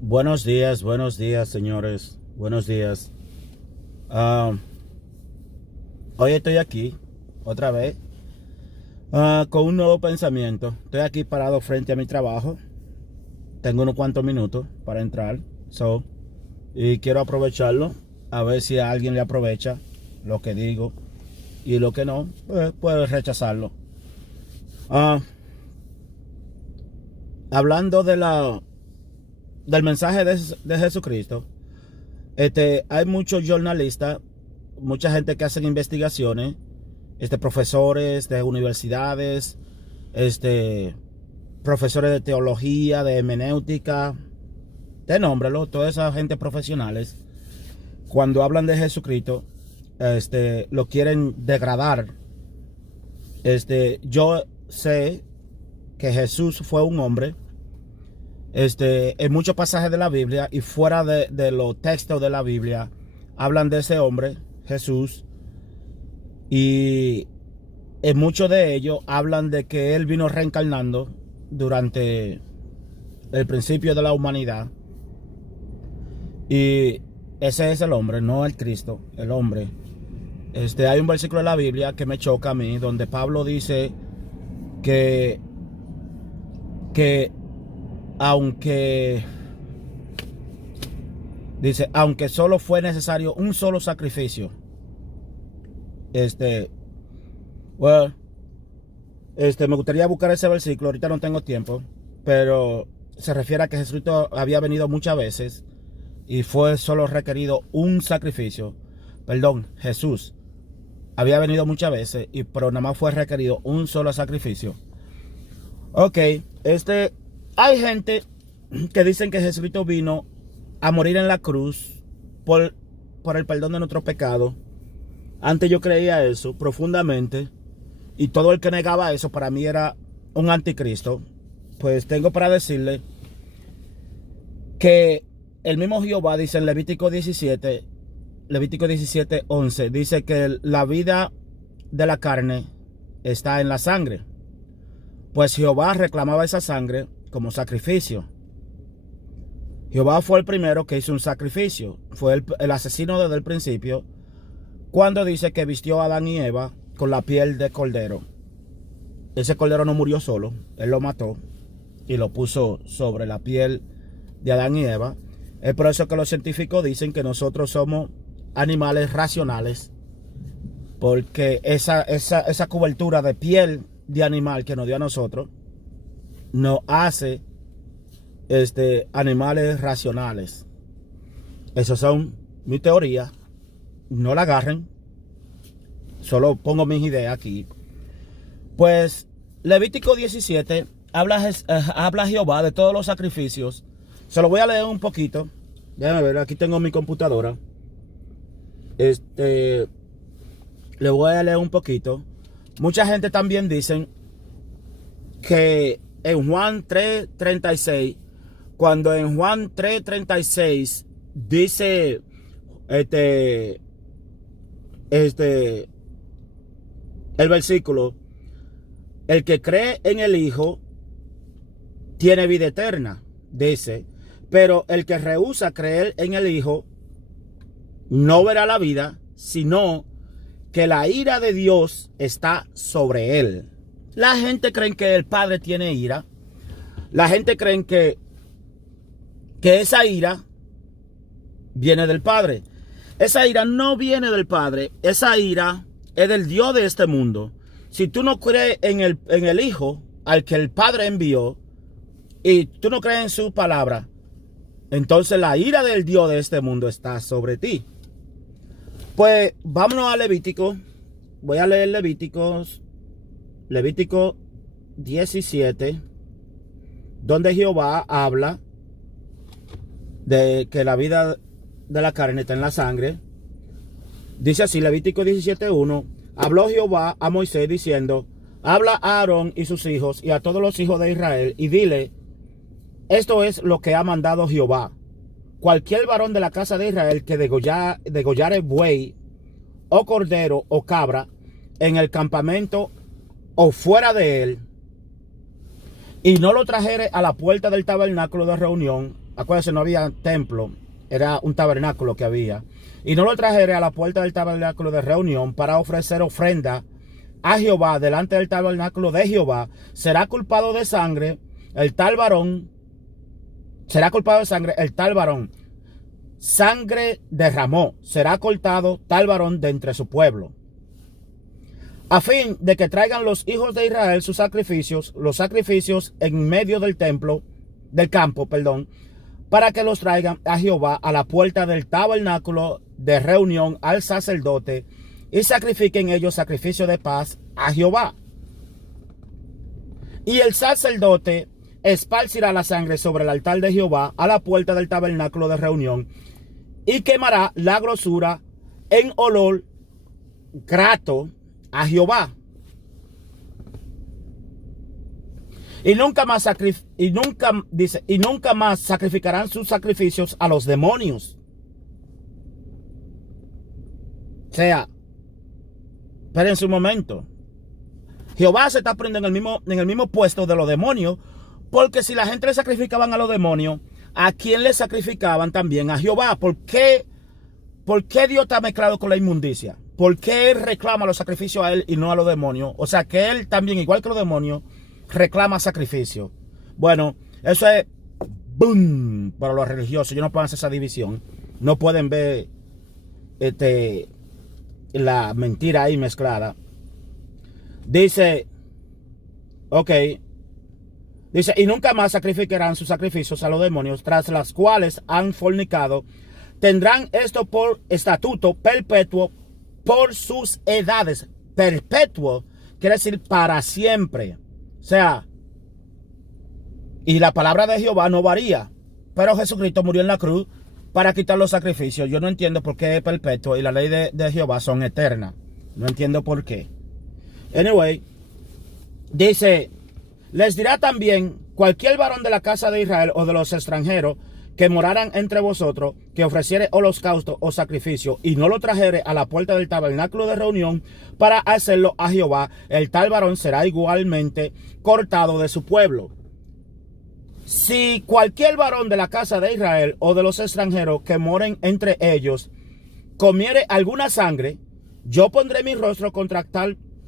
Buenos días, señores. Buenos días. Ah, Hoy estoy aquí, otra vez, con un nuevo pensamiento. Estoy aquí parado frente a mi trabajo. Tengo unos cuantos minutos para entrar. Y quiero aprovecharlo, a ver si a alguien le aprovecha lo que digo. Y lo que no, pues puede rechazarlo. Ah, Hablando del mensaje de Jesucristo. Hay muchos jornalistas, mucha gente que hacen investigaciones, profesores de universidades, profesores de teología, de hermenéutica, nómbralo, toda esa gente profesionales, cuando hablan de Jesucristo, lo quieren degradar. Yo sé que Jesús fue un hombre, en muchos pasajes de la Biblia y fuera de los textos de la Biblia hablan de ese hombre, Jesús, y en muchos de ellos hablan de que él vino reencarnando durante el principio de la humanidad. Y ese es el hombre, no el Cristo, el hombre. Hay un versículo de la Biblia que me choca a mí, donde Pablo dice que aunque aunque solo fue necesario un solo sacrificio, well, me gustaría buscar ese versículo, ahorita no tengo tiempo, pero se refiere a que Jesucristo había venido muchas veces y fue solo requerido un sacrificio. Perdón, Jesús había venido muchas veces, pero nada más fue requerido un solo sacrificio. Ok, hay gente que dicen que Jesucristo vino a morir en la cruz por el perdón de nuestros pecados. Antes yo creía eso profundamente, y todo el que negaba eso para mí era un anticristo. Pues tengo para decirle que el mismo Jehová dice en Levítico 17:11, dice que la vida de la carne está en la sangre. Pues Jehová reclamaba esa sangre como sacrificio. Jehová fue el primero que hizo un sacrificio. Fue el asesino desde el principio, cuando dice que vistió a Adán y Eva con la piel de cordero. Ese cordero no murió solo, él lo mató y lo puso sobre la piel de Adán y Eva. Es por eso que los científicos dicen que nosotros somos animales racionales, porque esa cobertura de piel de animal que nos dio a nosotros nos hace animales racionales. Esas son mis teorías, no la agarren, solo pongo mis ideas aquí. Pues Levítico 17 habla Jehová de todos los sacrificios. Se lo voy a leer un poquito. Déjame ver, aquí tengo mi computadora. Le voy a leer un poquito. Mucha gente también dicen que en Juan 3:36, cuando en Juan 3:36 dice el versículo, el que cree en el Hijo tiene vida eterna, dice, pero el que rehúsa creer en el Hijo no verá la vida, sino que la ira de Dios está sobre él. La gente cree que el Padre tiene ira. La gente cree que esa ira viene del Padre. Esa ira no viene del Padre. Esa ira es del Dios de este mundo. Si tú no crees en el Hijo al que el Padre envió, y tú no crees en su palabra, entonces la ira del Dios de este mundo está sobre ti. Pues vámonos a Levítico. Voy a leer Levítico 17, donde Jehová habla de que la vida de la carne está en la sangre. Dice así, Levítico 17:1. Habló Jehová a Moisés diciendo: habla a Aarón y sus hijos y a todos los hijos de Israel y dile: esto es lo que ha mandado Jehová. Cualquier varón de la casa de Israel que degollare buey o cordero o cabra en el campamento o fuera de él, y no lo trajere a la puerta del tabernáculo de reunión, acuérdense, no había templo, era un tabernáculo que había, y no lo trajere a la puerta del tabernáculo de reunión para ofrecer ofrenda a Jehová delante del tabernáculo de Jehová, será culpado de sangre el tal varón, sangre derramó, será cortado tal varón de entre su pueblo, a fin de que traigan los hijos de Israel sus sacrificios, los sacrificios en medio del campo, para que los traigan a Jehová a la puerta del tabernáculo de reunión al sacerdote, y sacrifiquen ellos sacrificio de paz a Jehová. Y el sacerdote esparcirá la sangre sobre el altar de Jehová a la puerta del tabernáculo de reunión, y quemará la grosura en olor grato a Jehová. Y nunca más sacrificarán sus sacrificios a los demonios. O sea, espérense un momento. Jehová se está poniendo en el mismo puesto de los demonios, porque si la gente le sacrificaban a los demonios, ¿a quién le sacrificaban también? A Jehová. ¿Por qué Dios está mezclado con la inmundicia? ¿Por qué Él reclama los sacrificios a Él y no a los demonios? O sea, que Él también, igual que los demonios, reclama sacrificio. Bueno, eso es boom para los religiosos. Ellos no pueden hacer esa división. No pueden ver la mentira ahí mezclada. Dice, ok, dice, y nunca más sacrificarán sus sacrificios a los demonios, tras las cuales han fornicado. Tendrán esto por estatuto perpetuo por sus edades. Perpetuo quiere decir para siempre. O sea, y la palabra de Jehová no varía. Pero Jesucristo murió en la cruz para quitar los sacrificios. Yo no entiendo por qué es perpetuo y la ley de Jehová son eternas. No entiendo por qué. Anyway, dice, les dirá también cualquier varón de la casa de Israel o de los extranjeros que moraran entre vosotros, que ofreciere holocausto o sacrificio y no lo trajere a la puerta del tabernáculo de reunión para hacerlo a Jehová, el tal varón será igualmente cortado de su pueblo. Si cualquier varón de la casa de Israel o de los extranjeros que moren entre ellos comiere alguna sangre, yo pondré mi rostro contra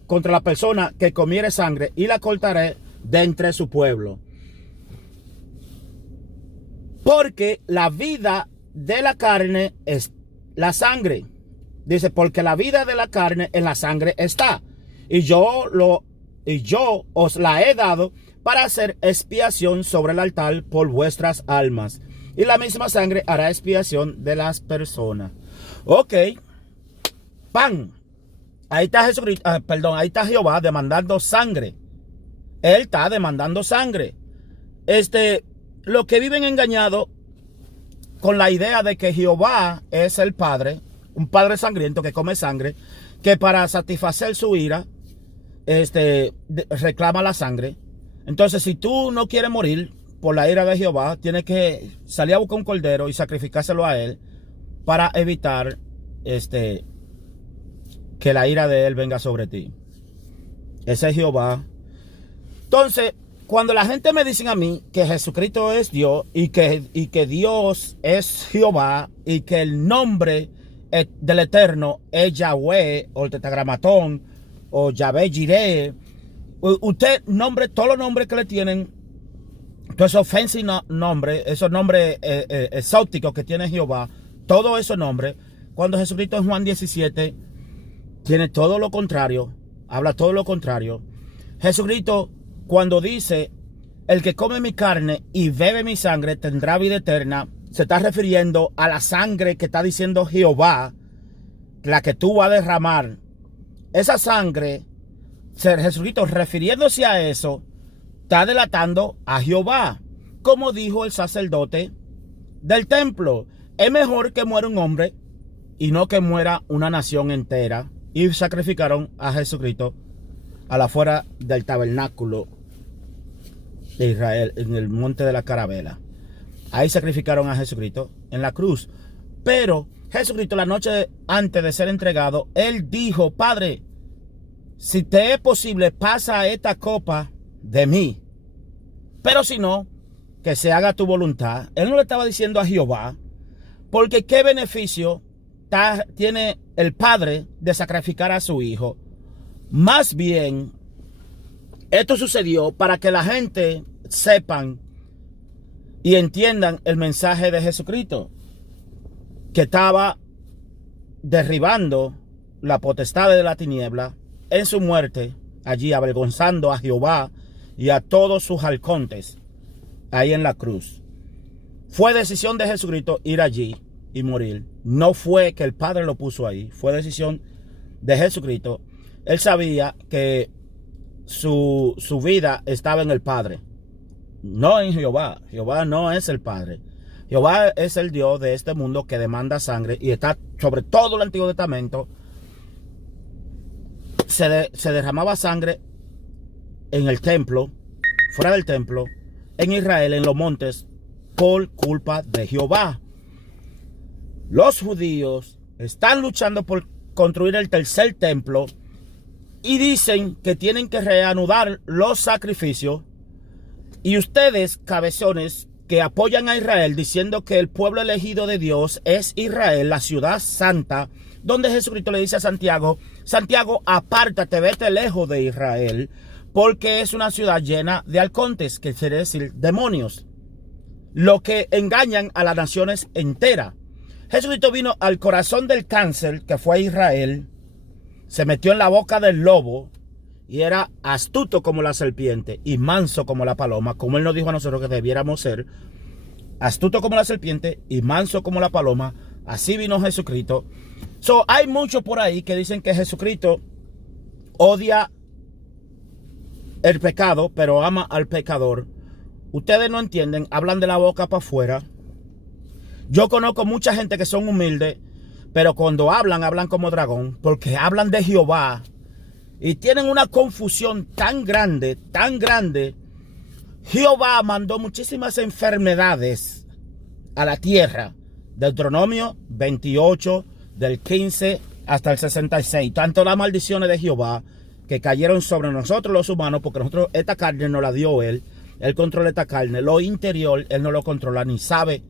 la persona que comiere sangre y la cortaré de entre su pueblo. Porque la vida de la carne es la sangre. Dice, porque la vida de la carne en la sangre está. Y yo os la he dado para hacer expiación sobre el altar por vuestras almas. Y la misma sangre hará expiación de las personas. Ok. ¡Pam! Ahí está Jesucristo, ahí está Jehová demandando sangre. Él está demandando sangre. Los que viven engañados con la idea de que Jehová es el Padre, un Padre sangriento que come sangre, que para satisfacer su ira, reclama la sangre. Entonces, si tú no quieres morir por la ira de Jehová, tienes que salir a buscar un cordero y sacrificárselo a él para evitar que la ira de él venga sobre ti. Ese es Jehová. Entonces, cuando la gente me dice a mí que Jesucristo es Dios y que Dios es Jehová y que el nombre del Eterno es Yahweh o el Tetragramatón o Yahvé Jireh, usted nombre todos los nombres que le tienen, todos esos fancy nombres, esos nombres exóticos que tiene Jehová, todos esos nombres, cuando Jesucristo en Juan 17 tiene todo lo contrario, habla todo lo contrario. Jesucristo, cuando dice, el que come mi carne y bebe mi sangre tendrá vida eterna, se está refiriendo a la sangre que está diciendo Jehová, la que tú vas a derramar. Esa sangre, Jesucristo refiriéndose a eso, está delatando a Jehová. Como dijo el sacerdote del templo, es mejor que muera un hombre y no que muera una nación entera. Y sacrificaron a Jesucristo a la fuera del tabernáculo de Israel, en el monte de la Carabela. Ahí sacrificaron a Jesucristo en la cruz. Pero Jesucristo, la noche antes de ser entregado, él dijo, Padre, si te es posible, pasa esta copa de mí. Pero si no, que se haga tu voluntad. Él no le estaba diciendo a Jehová, porque qué beneficio tiene el padre de sacrificar a su hijo. Más bien, esto sucedió para que la gente sepan y entiendan el mensaje de Jesucristo, que estaba derribando la potestad de la tiniebla en su muerte, allí avergonzando a Jehová y a todos sus arcontes ahí en la cruz. Fue decisión de Jesucristo ir allí y morir. No fue que el Padre lo puso ahí, fue decisión de Jesucristo. Él sabía que su vida estaba en el Padre, no en Jehová. Jehová no es el Padre. Jehová es el Dios de este mundo que demanda sangre y está sobre todo el Antiguo Testamento. Se derramaba sangre en el templo, fuera del templo, en Israel, en los montes, por culpa de Jehová. Los judíos están luchando por construir el tercer templo y dicen que tienen que reanudar los sacrificios. Y ustedes, cabezones, que apoyan a Israel diciendo que el pueblo elegido de Dios es Israel, la ciudad santa, donde Jesucristo le dice a Santiago, Santiago, apártate, vete lejos de Israel, porque es una ciudad llena de arcontes, que quiere decir demonios, lo que engañan a las naciones enteras. Jesucristo vino al corazón del cáncer, que fue Israel, se metió en la boca del lobo, y era astuto como la serpiente y manso como la paloma, como Él nos dijo a nosotros que debiéramos ser. Astuto como la serpiente y manso como la paloma. Así vino Jesucristo. Hay muchos por ahí que dicen que Jesucristo odia el pecado, pero ama al pecador. Ustedes no entienden, hablan de la boca para afuera. Yo conozco mucha gente que son humildes, pero cuando hablan como dragón, porque hablan de Jehová. Y tienen una confusión tan grande, tan grande. Jehová mandó muchísimas enfermedades a la tierra. Deuteronomio 28, del 15 hasta el 66. Tanto las maldiciones de Jehová que cayeron sobre nosotros los humanos, porque nosotros esta carne no la dio Él. Él controla esta carne. Lo interior Él no lo controla, ni sabe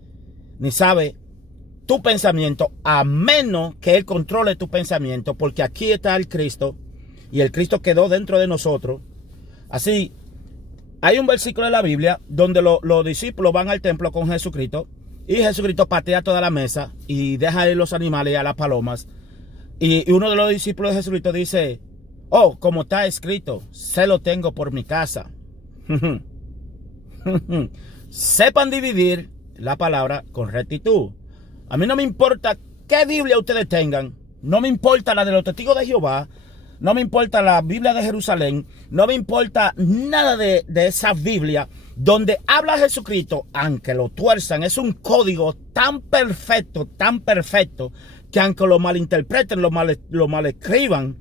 tu pensamiento, a menos que Él controle tu pensamiento, porque aquí está el Cristo. Y el Cristo quedó dentro de nosotros. Así, hay un versículo de la Biblia donde los discípulos van al templo con Jesucristo. Y Jesucristo patea toda la mesa y deja ir los animales y a las palomas. Y uno de los discípulos de Jesucristo dice, oh, como está escrito, se lo tengo por mi casa. Sepan dividir la palabra con rectitud. A mí no me importa qué Biblia ustedes tengan. No me importa la de los testigos de Jehová. No me importa la Biblia de Jerusalén. No me importa nada de esa Biblia donde habla Jesucristo, aunque lo tuerzan. Es un código tan perfecto, que aunque lo malinterpreten, lo mal escriban,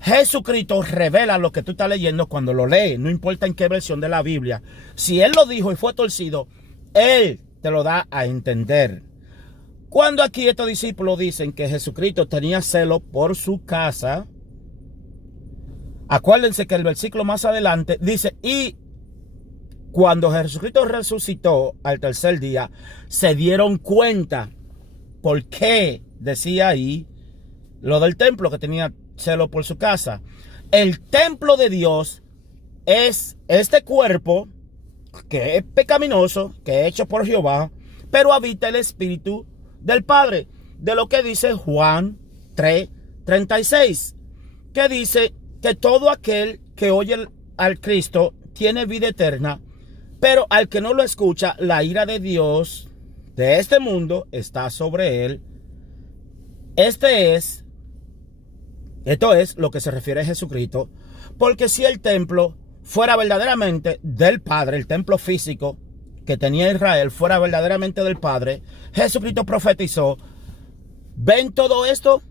Jesucristo revela lo que tú estás leyendo cuando lo lees. No importa en qué versión de la Biblia. Si Él lo dijo y fue torcido, Él te lo da a entender. Cuando aquí estos discípulos dicen que Jesucristo tenía celo por su casa, acuérdense que el versículo más adelante dice, y cuando Jesucristo resucitó al tercer día, se dieron cuenta por qué decía ahí lo del templo, que tenía celo por su casa. El templo de Dios es este cuerpo que es pecaminoso, que es hecho por Jehová, pero habita el Espíritu del Padre, de lo que dice Juan 3:36, que dice que todo aquel que oye al Cristo tiene vida eterna, pero al que no lo escucha, la ira de Dios de este mundo está sobre él. Esto es lo que se refiere a Jesucristo, porque si el templo fuera verdaderamente del Padre, el templo físico que tenía Israel fuera verdaderamente del Padre, Jesucristo profetizó, ¿ven todo esto?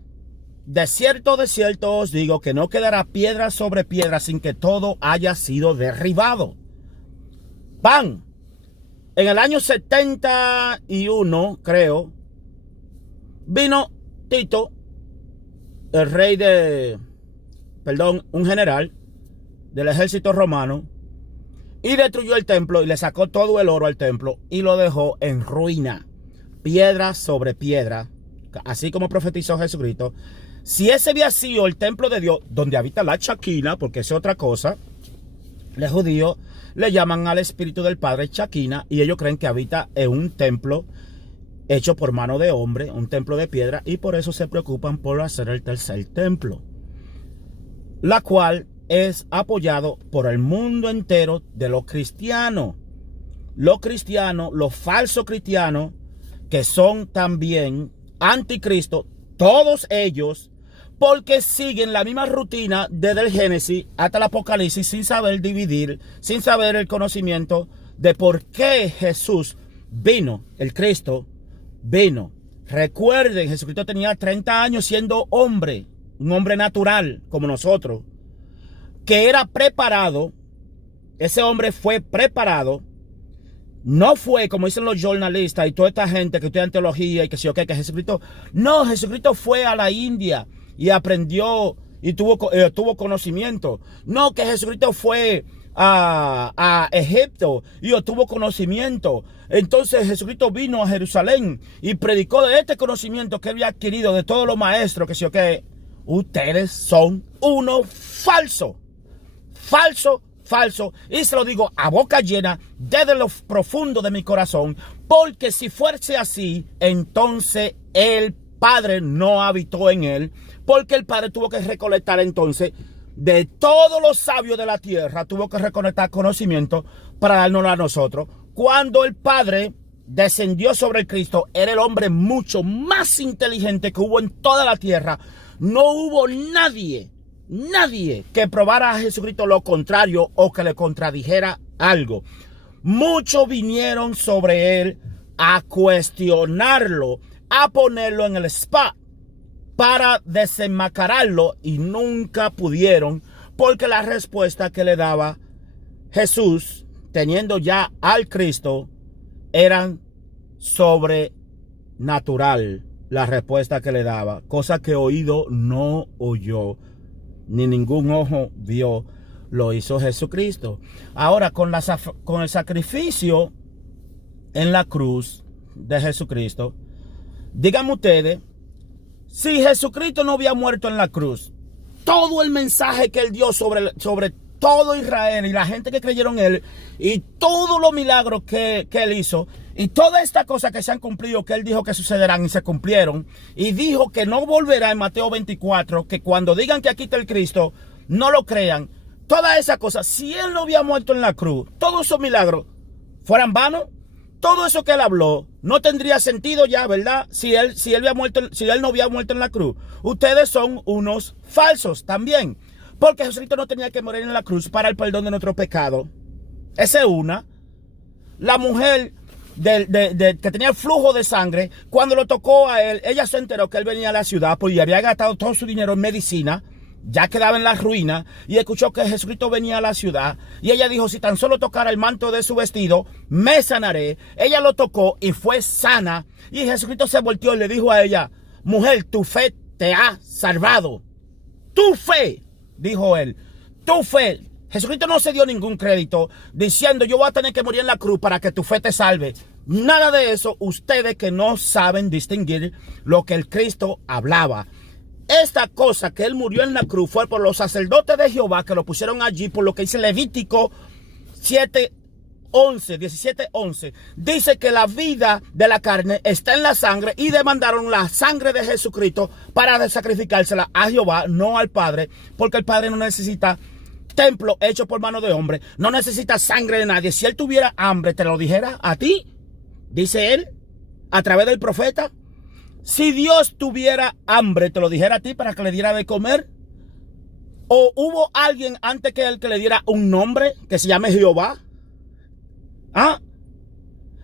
De cierto os digo que no quedará piedra sobre piedra sin que todo haya sido derribado. ¡Pam! En el año 71, creo, vino Tito, el rey un general del ejército romano, y destruyó el templo y le sacó todo el oro al templo y lo dejó en ruina, piedra sobre piedra, así como profetizó Jesucristo. Si ese había sido el templo de Dios, donde habita la Chaquina, porque es otra cosa, los judíos le llaman al Espíritu del Padre Chaquina y ellos creen que habita en un templo hecho por mano de hombre, un templo de piedra, y por eso se preocupan por hacer el tercer templo, la cual es apoyado por el mundo entero de los cristianos. Los cristianos, los falsos cristianos, que son también anticristo, todos ellos, porque siguen la misma rutina desde el Génesis hasta el Apocalipsis, sin saber dividir, sin saber el conocimiento de por qué Jesús vino, el Cristo vino. Recuerden, Jesucristo tenía 30 años siendo hombre, un hombre natural como nosotros, que era preparado. Ese hombre fue preparado. No fue, como dicen los jornalistas y toda esta gente que estudia teología y que sí, que Jesucristo. No, Jesucristo fue a la India y aprendió y tuvo conocimiento. No, que Jesucristo fue a Egipto y obtuvo conocimiento. Entonces Jesucristo vino a Jerusalén y predicó de este conocimiento que había adquirido de todos los maestros, que sí, que ustedes son unos falsos. Falso, y se lo digo a boca llena desde lo profundo de mi corazón, porque si fuese así, entonces el Padre no habitó en él, porque el Padre tuvo que recolectar entonces de todos los sabios de la tierra, tuvo que recolectar conocimiento para dárnoslo a nosotros. Cuando el Padre descendió sobre el Cristo, era el hombre mucho más inteligente que hubo en toda la tierra. No hubo nadie que probara a Jesucristo lo contrario o que le contradijera algo. Muchos vinieron sobre él a cuestionarlo, a ponerlo en el spot para desenmascararlo y nunca pudieron, porque la respuesta que le daba Jesús, teniendo ya al Cristo, eran sobrenatural. La respuesta que le daba, cosa que oído no oyó, ni ningún ojo vio, lo hizo Jesucristo. Ahora, con el sacrificio en la cruz de Jesucristo, díganme ustedes, si Jesucristo no había muerto en la cruz, todo el mensaje que él dio sobre todo Israel y la gente que creyeron en él, y todos los milagros que él hizo, y todas estas cosas que se han cumplido, que él dijo que sucederán y se cumplieron, y dijo que no volverá en Mateo 24, que cuando digan que aquí está el Cristo, no lo crean. Todas esas cosas, si él no había muerto en la cruz, todos esos milagros fueran vanos. Todo eso que él habló no tendría sentido ya, ¿verdad? Si él no había muerto en la cruz. Ustedes son unos falsos también, porque Jesucristo no tenía que morir en la cruz para el perdón de nuestro pecado. Esa es una. La mujer que tenía el flujo de sangre, cuando lo tocó a él, ella se enteró que él venía a la ciudad porque había gastado todo su dinero en medicina, ya quedaba en la ruina, y escuchó que Jesucristo venía a la ciudad, y ella dijo, si tan solo tocara el manto de su vestido, me sanaré. Ella lo tocó y fue sana, y Jesucristo se volteó y le dijo a ella, mujer, tu fe te ha salvado. Tu fe, dijo él, tu fe. Jesucristo no se dio ningún crédito diciendo, yo voy a tener que morir en la cruz para que tu fe te salve. Nada de eso. Ustedes que no saben distinguir lo que el Cristo hablaba. Esta cosa que él murió en la cruz fue por los sacerdotes de Jehová que lo pusieron allí, por lo que dice Levítico 17:11. Dice que la vida de la carne está en la sangre, y demandaron la sangre de Jesucristo para sacrificársela a Jehová, no al Padre, porque el Padre no necesita templo hecho por mano de hombre, no necesita sangre de nadie. Si él tuviera hambre, te lo dijera a ti, dice él, a través del profeta. Si Dios tuviera hambre, te lo dijera a ti para que le diera de comer. ¿O hubo alguien antes que él que le diera un nombre que se llame Jehová?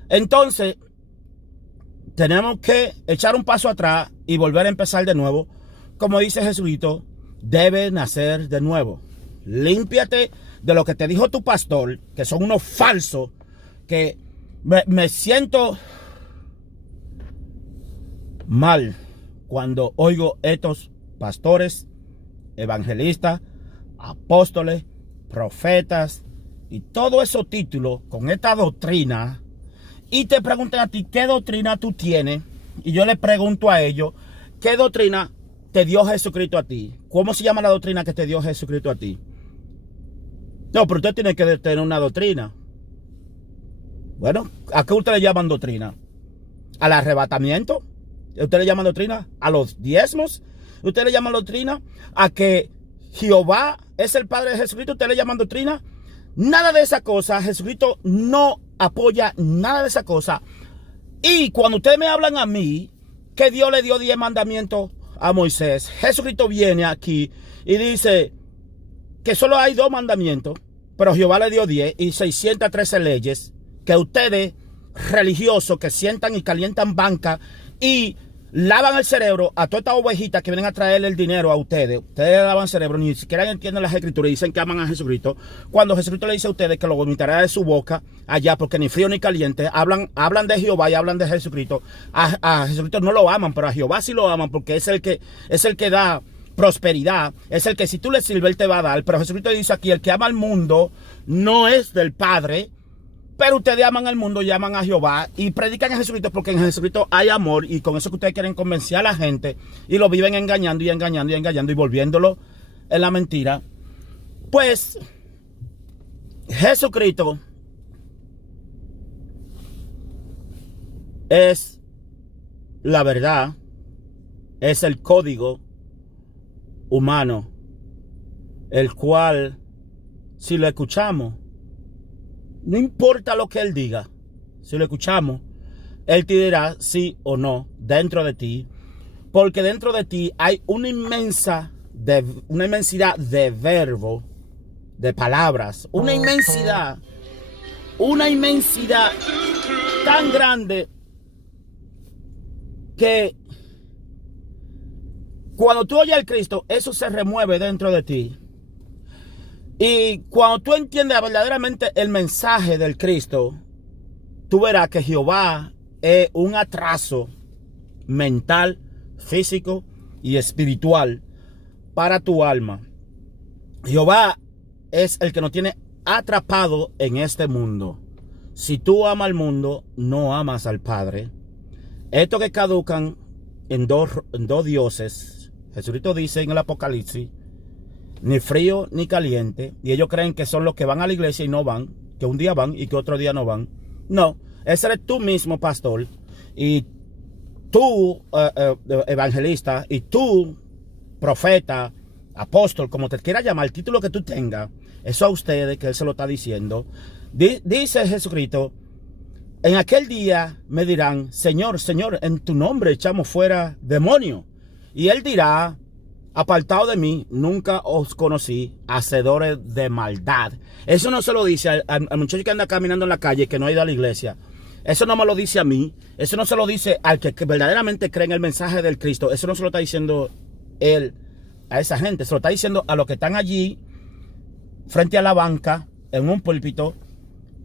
Entonces, tenemos que echar un paso atrás y volver a empezar de nuevo. Como dice Jesucristo, debe nacer de nuevo. Límpiate de lo que te dijo tu pastor, que son unos falsos, que me siento mal cuando oigo estos pastores, evangelistas, apóstoles, profetas y todos esos títulos con esta doctrina y te preguntan a ti qué doctrina tú tienes, y yo le pregunto a ellos qué doctrina te dio Jesucristo a ti. ¿Cómo se llama la doctrina que te dio Jesucristo a ti? No, pero usted tiene que tener una doctrina. Bueno, ¿a qué usted le llaman doctrina? ¿Al arrebatamiento? ¿Usted le llama doctrina? ¿A los diezmos? ¿Usted le llama doctrina a que Jehová es el Padre de Jesucristo? ¿Usted le llama doctrina? Nada de esa cosa. Jesucristo no apoya nada de esa cosa. Y cuando ustedes me hablan a mí que Dios le dio 10 mandamientos a Moisés, Jesucristo viene aquí y dice que solo hay 2 mandamientos, pero Jehová le dio 10 y 613 leyes que ustedes religiosos que sientan y calientan banca y lavan el cerebro a todas estas ovejitas que vienen a traerle el dinero a ustedes. Ustedes le lavan el cerebro, ni siquiera entienden las escrituras y dicen que aman a Jesucristo. Cuando Jesucristo le dice a ustedes que lo vomitará de su boca allá, porque ni frío ni caliente, hablan de Jehová y hablan de Jesucristo. A Jesucristo no lo aman, pero a Jehová sí lo aman, porque es el que da prosperidad, es el que si tú le sirves, él te va a dar. Pero Jesucristo dice aquí, el que ama al mundo no es del Padre. Pero ustedes aman al mundo y aman a Jehová y predican a Jesucristo porque en Jesucristo hay amor, y con eso que ustedes quieren convencer a la gente y lo viven engañando y engañando y engañando y volviéndolo en la mentira. Pues Jesucristo es la verdad, es el código humano, el cual si lo escuchamos, no importa lo que él diga, si lo escuchamos, él te dirá sí o no dentro de ti, porque dentro de ti hay una inmensidad de verbo, de palabras, una inmensidad tan grande que cuando tú oyes al Cristo, eso se remueve dentro de ti. Y cuando tú entiendes verdaderamente el mensaje del Cristo, tú verás que Jehová es un atraso mental, físico y espiritual para tu alma. Jehová es el que nos tiene atrapado en este mundo. Si tú amas al mundo, no amas al Padre. Estos que caducan en dos dioses, Jesucristo dice en el Apocalipsis, ni frío ni caliente, y ellos creen que son los que van a la iglesia y no van, que un día van y que otro día no van. No, ese eres tú mismo, pastor, y tú, evangelista, y tú, profeta, apóstol, como te quiera llamar, el título que tú tengas, eso a ustedes, que él se lo está diciendo. Dice Jesucristo, en aquel día me dirán, Señor, Señor, en tu nombre echamos fuera demonios. Y él dirá, apartado de mí, nunca os conocí, hacedores de maldad. Eso no se lo dice al muchacho que anda caminando en la calle, que no ha ido a la iglesia. Eso no me lo dice a mí. Eso no se lo dice al que verdaderamente cree en el mensaje del Cristo. Eso no se lo está diciendo él a esa gente. Se lo está diciendo a los que están allí, frente a la banca, en un púlpito,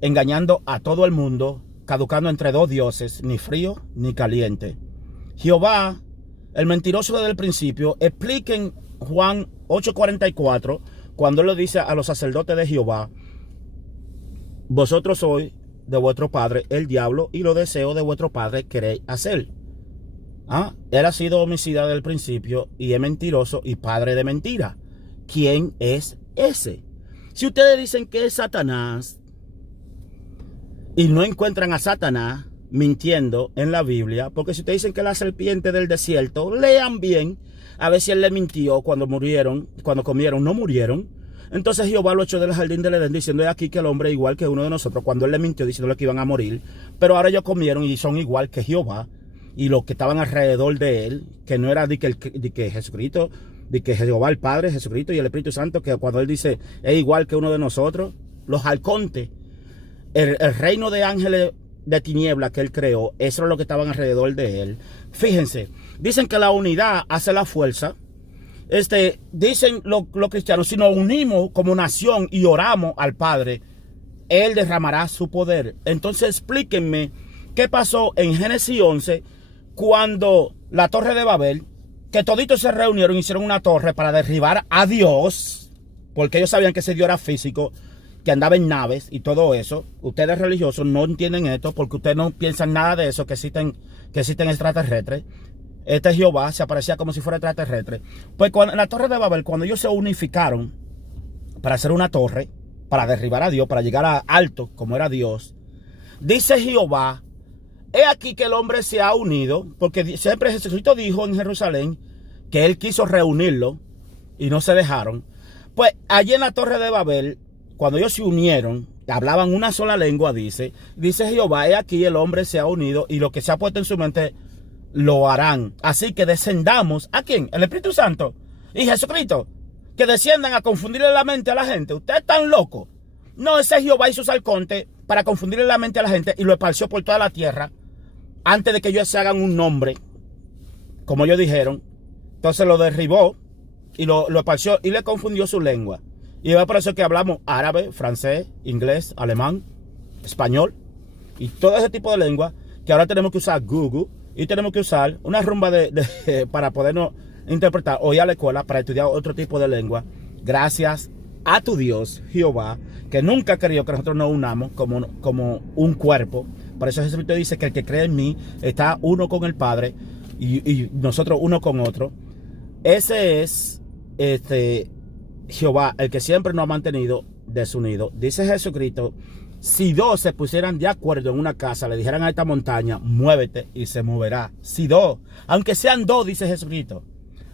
engañando a todo el mundo, caducando entre dos dioses, ni frío ni caliente. Jehová, el mentiroso desde el principio, explica en Juan 8:44, cuando él le dice a los sacerdotes de Jehová, vosotros sois de vuestro padre el diablo, y los deseos de vuestro padre queréis hacer. Él ha sido homicida desde el principio y es mentiroso y padre de mentira. ¿Quién es ese? Si ustedes dicen que es Satanás y no encuentran a Satanás mintiendo en la Biblia, porque si ustedes dicen que la serpiente del desierto, lean bien a ver si él le mintió cuando comieron, no murieron. Entonces Jehová lo echó del jardín del Edén, diciendo aquí que el hombre es igual que uno de nosotros, cuando él le mintió diciéndole que iban a morir. Pero ahora ellos comieron y son igual que Jehová y los que estaban alrededor de él, que no era de que Jesucristo, de que Jehová el Padre, Jesucristo y el Espíritu Santo, que cuando él dice es igual que uno de nosotros, los halcontes, el reino de ángeles de tiniebla que él creó, eso es lo que estaban alrededor de él. Fíjense, dicen que la unidad hace la fuerza. Dicen los cristianos, si nos unimos como nación y oramos al Padre, él derramará su poder. Entonces explíquenme qué pasó en Génesis 11 cuando la torre de Babel, que toditos se reunieron, hicieron una torre para derribar a Dios, porque ellos sabían que ese Dios era físico, que andaba en naves y todo eso. Ustedes religiosos no entienden esto porque ustedes no piensan nada de eso, que existen extraterrestres. Este Jehová se aparecía como si fuera extraterrestre. Pues en la Torre de Babel, cuando ellos se unificaron para hacer una torre, para derribar a Dios, para llegar a alto como era Dios, dice Jehová, he aquí que el hombre se ha unido, porque siempre Jesucristo dijo en Jerusalén que él quiso reunirlo y no se dejaron. Pues allí en la Torre de Babel, cuando ellos se unieron, hablaban una sola lengua, dice Jehová, he aquí el hombre se ha unido y lo que se ha puesto en su mente lo harán. Así que descendamos, ¿a quién? El Espíritu Santo y Jesucristo, que desciendan a confundirle la mente a la gente. Ustedes están locos. No, ese Jehová hizo Salconte para confundirle la mente a la gente y lo esparció por toda la tierra antes de que ellos se hagan un nombre, como ellos dijeron. Entonces lo derribó y lo esparció y le confundió su lengua. Y es por eso que hablamos árabe, francés, inglés, alemán, español y todo ese tipo de lengua, que ahora tenemos que usar Google y tenemos que usar una rumba para podernos interpretar o ir a la escuela para estudiar otro tipo de lengua. Gracias a tu Dios, Jehová, que nunca ha querido que nosotros nos unamos como un cuerpo. Por eso Jesucristo dice que el que cree en mí está uno con el Padre y nosotros uno con otro. Ese es Jehová, el que siempre nos ha mantenido desunidos. Dice Jesucristo, si dos se pusieran de acuerdo en una casa, le dijeran a esta montaña, muévete y se moverá. Si dos, aunque sean dos, dice Jesucristo,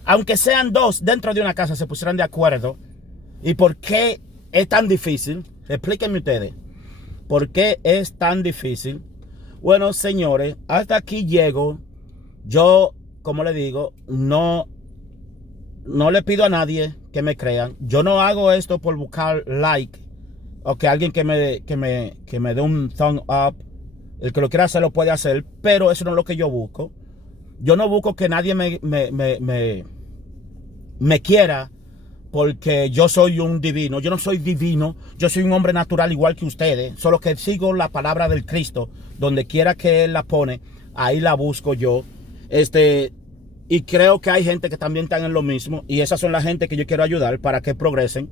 aunque sean dos dentro de una casa se pusieran de acuerdo. ¿Y por qué es tan difícil? Explíquenme ustedes. ¿Por qué es tan difícil? Bueno, señores, hasta aquí llego. Yo, como le digo, no le pido a nadie que me crean. Yo no hago esto por buscar like o que alguien que me dé un thumb up. El que lo quiera hacer lo puede hacer, pero eso no es lo que yo busco. Yo no busco que nadie me quiera porque yo soy un divino. Yo no soy divino, yo soy un hombre natural igual que ustedes, solo que sigo la palabra del Cristo. Donde quiera que Él la pone, ahí la busco yo. Y creo que hay gente que también están en lo mismo. Y esas son las gente que yo quiero ayudar para que progresen,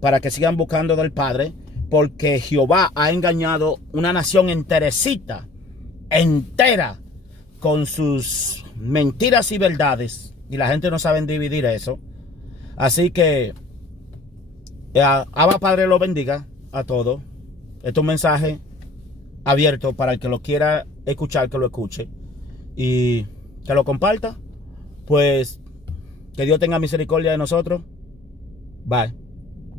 para que sigan buscando del Padre. Porque Jehová ha engañado una nación enterecita, entera, con sus mentiras y verdades. Y la gente no sabe dividir eso. Así que, Abba Padre lo bendiga a todos. Este es un mensaje abierto para el que lo quiera escuchar, que lo escuche. Y que lo comparta. Pues que Dios tenga misericordia de nosotros. Bye.